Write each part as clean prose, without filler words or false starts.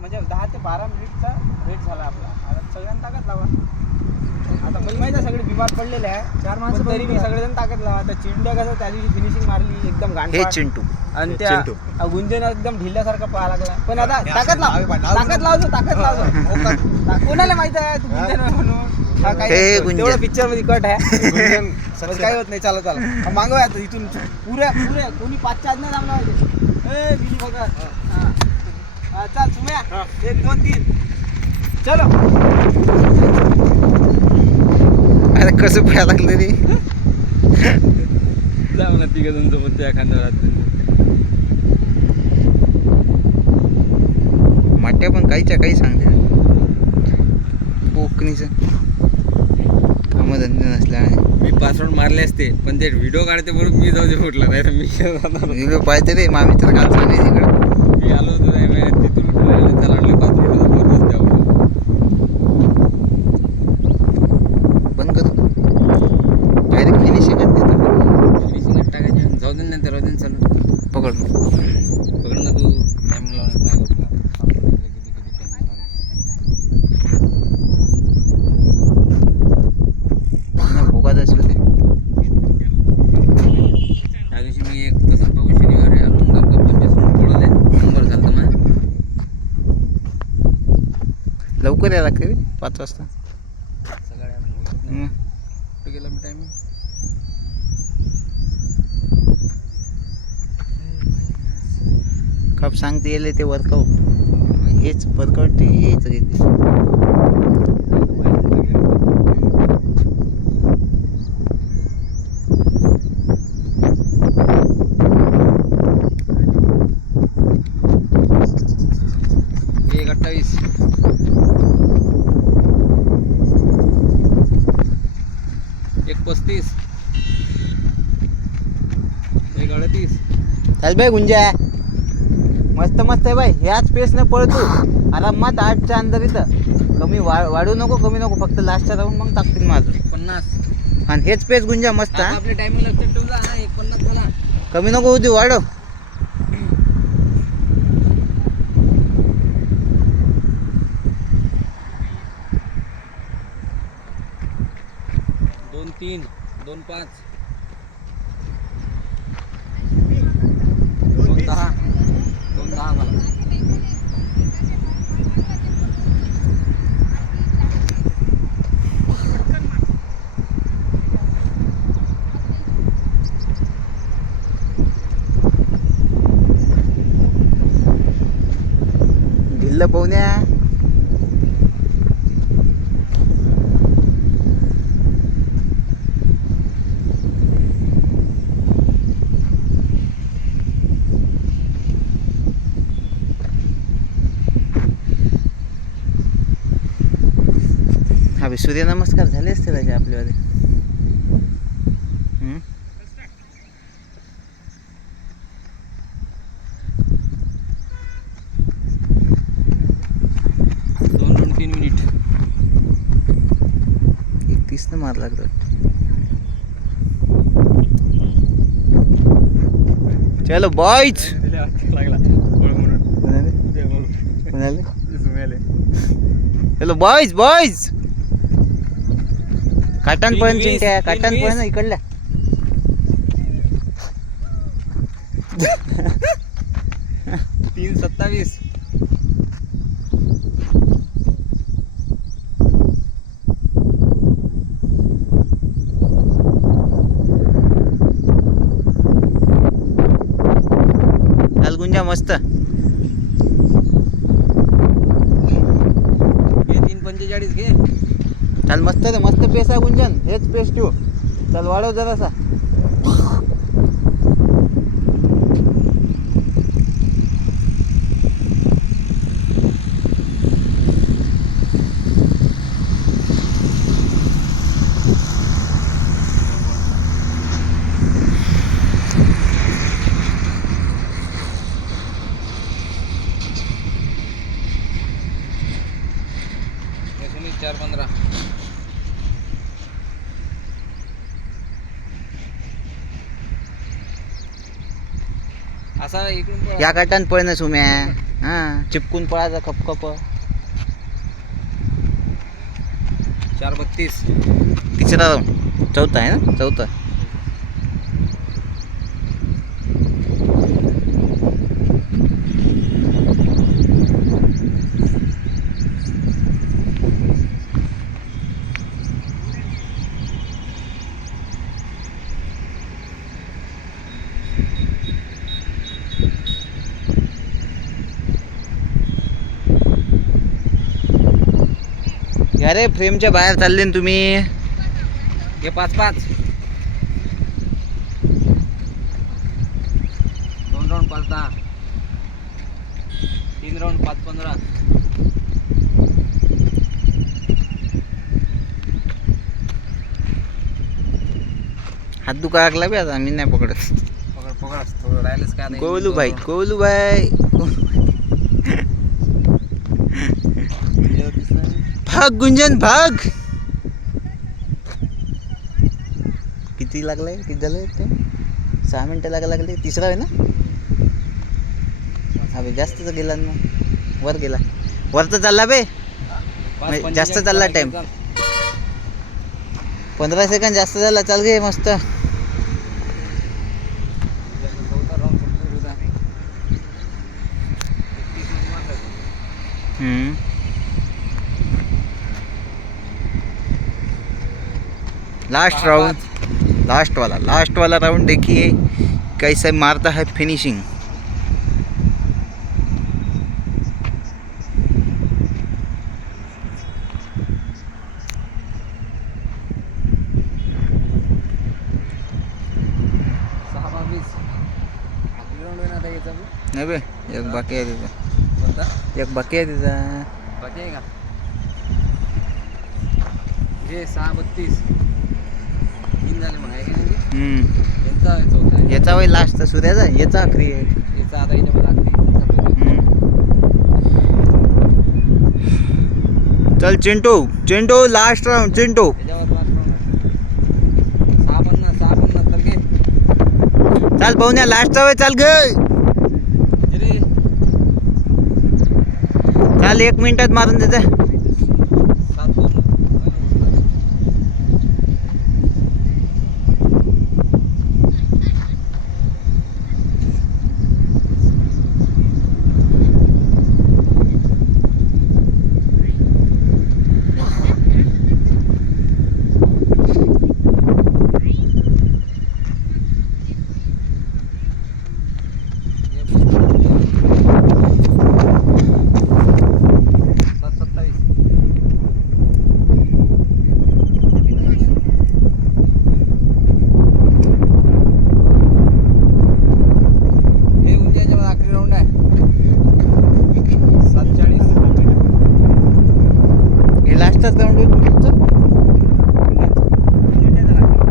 म्हणजे 10 ते 12 मिनिटचा रेट झाला आपला. आता सगळ्यांना ताकद लावा. आता मला माहिती आहे सगळे बिमार पडलेले आहे, 4 माणसं तरी मी सगळेजण ताकद लावा. आता चिंट्या कसं त्या दिवशी फिनिशिंग मारली एकदम हे गांडपाट. चिंटू आणि त्या गुंजन एकदम ढिल्यासारखा पाहा लागला. पण आता ताकद लावतो कोणाला माहित आहे तू गुंजन आहे म्हणून. हा काय तेवढं पिक्चर मध्ये कट आहे. काही होत नाही. चला चला मागवूया आता इथून पुऱ्या कोणी 5च्या आत नाही थांबला पाहिजे. बिली बघा. हा चाल सुम्या 1 2 3 चलो. अरे कसं पळायला लागलं रे. जा म्हणा 3 जण सोबत त्या खांद्यावर. माट्या पण काहीच्या काही सांगते कोकणीचं कामधंदे नसल्याने. मी पासवर्ड मारले असते पण ते व्हिडिओ काढते बरोबर मी जाऊ दे म्हटलं नाही तर मी व्हिडिओ पाहते रे मामी तर काल सांगायचं इकडं. मी आलो होतो नाही तिथून चला आणलं पासवर्ड बंद करू डायरेक्ट फिनिशिंग फिनिशिंग टाकायचे जाऊ दे नंतर राहू दे चालू पकड पकड ना तू टायमिंग लावून भोगात असलं ते. त्या दिवशी मी एक तसं बघू शनिवारी आलो गप्पा 25 मिनिट पळवले नंबर झालं मग लवकर यायला लागते रे 5 वाजता. सगळ्या कुठं गेला मी टायमिंग. कप सांगते येले ते वर्कआउट हेच वर्कआउट हेच घेते. एक 28 एक 35 एक 38. चल बाई गुंजा मस्त मस्त आहे बाई. ह्याच पेसने पळतो आरामात 8च्या अंदर. इथं कमी वाढू नको कमी नको फक्त लास्टच्या राहून मग टाकतील माझं 50. आणि हेच पेस गुंजा मस्त. हा आपल्या टायमिंग लक्षात ठेवला हा 1:50 झाला. कमी नको होती वाढव. दोन 3 2 5 2 10 2 10 मला. ढिल्ल पाहुण्या. हा सूर्यनमस्कार झाले असते त्याचे आपल्यावाले. दोन 3 मिनिट 31 न मार लागतो. चलो बॉयज. लागला चलो बॉयज बॉयज. काटन पण चिंट्या काटन पण इकडल्या. 3:27. चाल गुंजा मस्त. हे 3:45 घे. चाल मस्त रे मस्त पेस आहे गुंजन. हेच पेस ठेवू. चल वाढव जरासा. सुनील 4:15. असा इकडून या काटान पळणं सुम्या. हा चिपकून पळायचा खपखप. 4:32. तिसरा राऊंड. चौथा आहे ना, चौथा. अरे फ्रेमच्या बाहेर चालले ना तुम्ही. हे 5-5. 2 राऊंड 5-10. 3 राऊंड 5-15. हात दुखा लागला बी आता, मी नाही पकडत. पकड थोडं राहिलंच का आता. कोलूबाई कोलूबाई भाग गुंजन भाग. किती लागलाय, किती झालं ते? 6 मिनिटं लागले. तिसरा आहे ना. हा बे जास्तच गेला ना, वर गेला. वरचा चालला बे, जास्त चालला टाइम. 15 सेकंद जास्त झाला. चाल गे मस्त. लास्ट राउंड, लास्ट वाला राउंड देखिए कैसे मारता है फिनिशिंग. नाही बे, एक बाकी आहे तिचा. एक बाकी आहे तिचा. बाकी आहे का? हे 6:32. 3 झाले मग आहे का नाही? यांचा चौथा आहे. याचा वय लास्ट सूर्याचा, याचा आखरी आहे. याचा आता याच्यामध्ये लागते. चल चिंटू लास्ट राउंड. चिंटू त्याच्यावर लास्ट राऊंड. 6:50 तर घे. चाल पाहुण्या, लास्टचा वय. चाल ग, रे चाल 1 मिनिटात मारून देते. 7-2.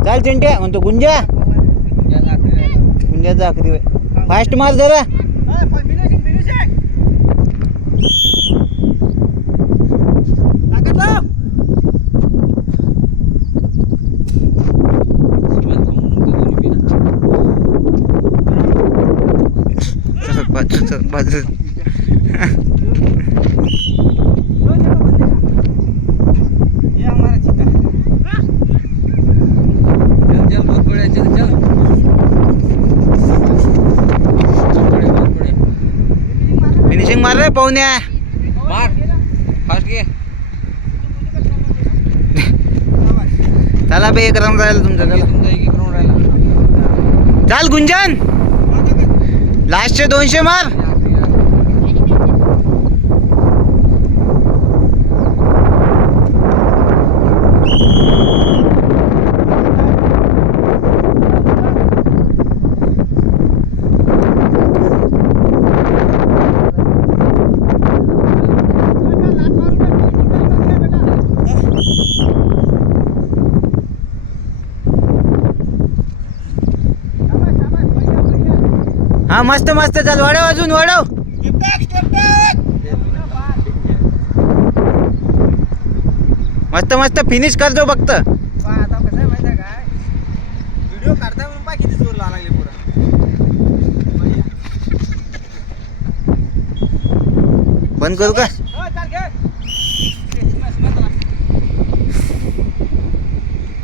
चाल चिंट्या म्हणतो. गुंजा, गुंजाचा आखरी वय. फास्ट मार जरा. बाजू फिनिशिंग मार रे पाहुण्या. मार फास्ट घे. चला बे, 1 राऊंड राहिला तुमचा. चला तुमचा 1 राऊंड राहिला. चाल गुंजन, लास्टचे 200 मार. हा मस्त मस्त. चाल वाढव, अजून वाढव. मस्त मस्त फिनिश करतो फक्त. आता कसं आहे माहिती आहे काय, व्हिडिओ काढता म्हणून किती जोर लावा लागले पुरा. बंद करू का हो, चाल घे. घे, सुम्या, सुम्या चला.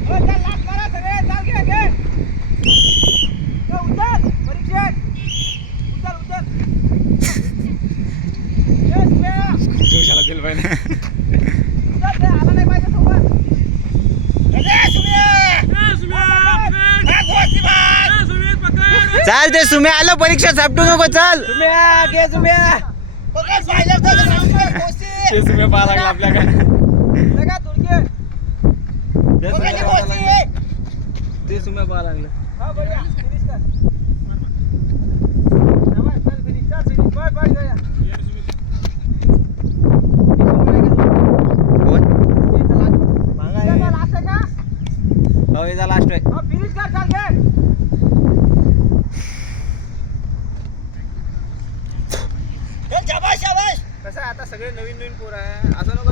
हो, चाल, लास्ट मारा सगळे. चाल, घे, घे. हो, उचल, परीक्षेत. उचल, उचल. घे, सुम्या. उचल, ते आला नाही पाहिजे सोबत. घे, सुम्या. हा, गोष्टी बाळ. चाल ते सुम्या आलं परीक्षा सापटू नको चल सुम्या, घे, सुम्या. पकड, पाहिलं तर सुम्या, गोष्टी. सुम्या पाहा लागला आपल्याकडे लगा, तुडके. पकड, ही गोष्टी. ते सुम्या पाहा लागलं हा, बढिया. फिनिश कर. शाबास, चल, फिनिश, चल, फिनिश. पळ, पळ, गया. लास्ट आहे का? हो याचा लास्ट आहे हा, फिनिश कर, चाल, घे. कसं आहे, आता सगळे नवीन नवीन पोरं आहे असं नको